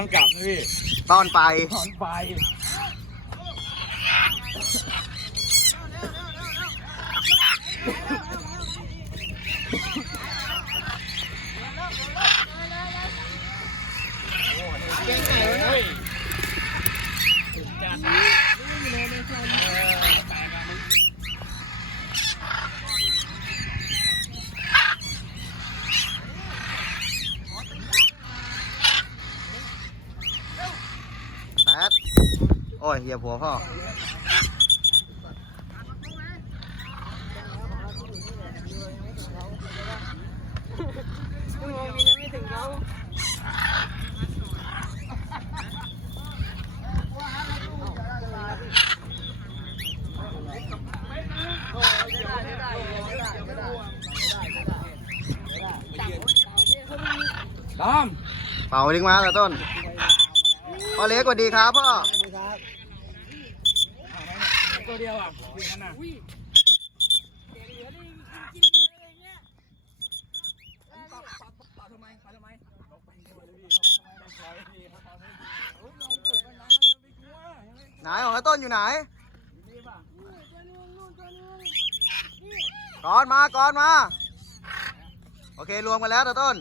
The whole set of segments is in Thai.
ตอนกลับนะพี่ตอนไป ตอนไปแป๊ดโอ้ยเหยียบหัวพ่อดอมเป่าลิงมาแต่ต้นพ่อเล็กสวัสดีครับพ่อ ตัวเดียวอะอยู่นั่นน่ะไหนของไอ้ต้นอยู่ไหนก่อนมาก่อนมา โอเครวมกันแล้วแต่ต้น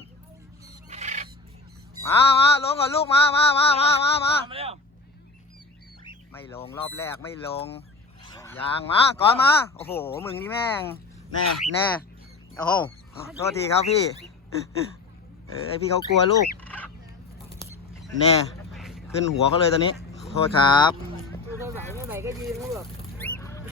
มามาลงก่อนลูกมามามามามามามาแล้วไม่ลงรอบแรกไม่ลง ยางมาก่อนมา โอ้โห มึงนี่แม่ง แน่แน่โอ้โหโทษทีครับพี่ เออไอพี่เขากลัวลูก แน่ ขึ้นหัวเขาเลยตอนนี้ โทษครับ ไหร่ไหร่ก็ยืนเขาแบบ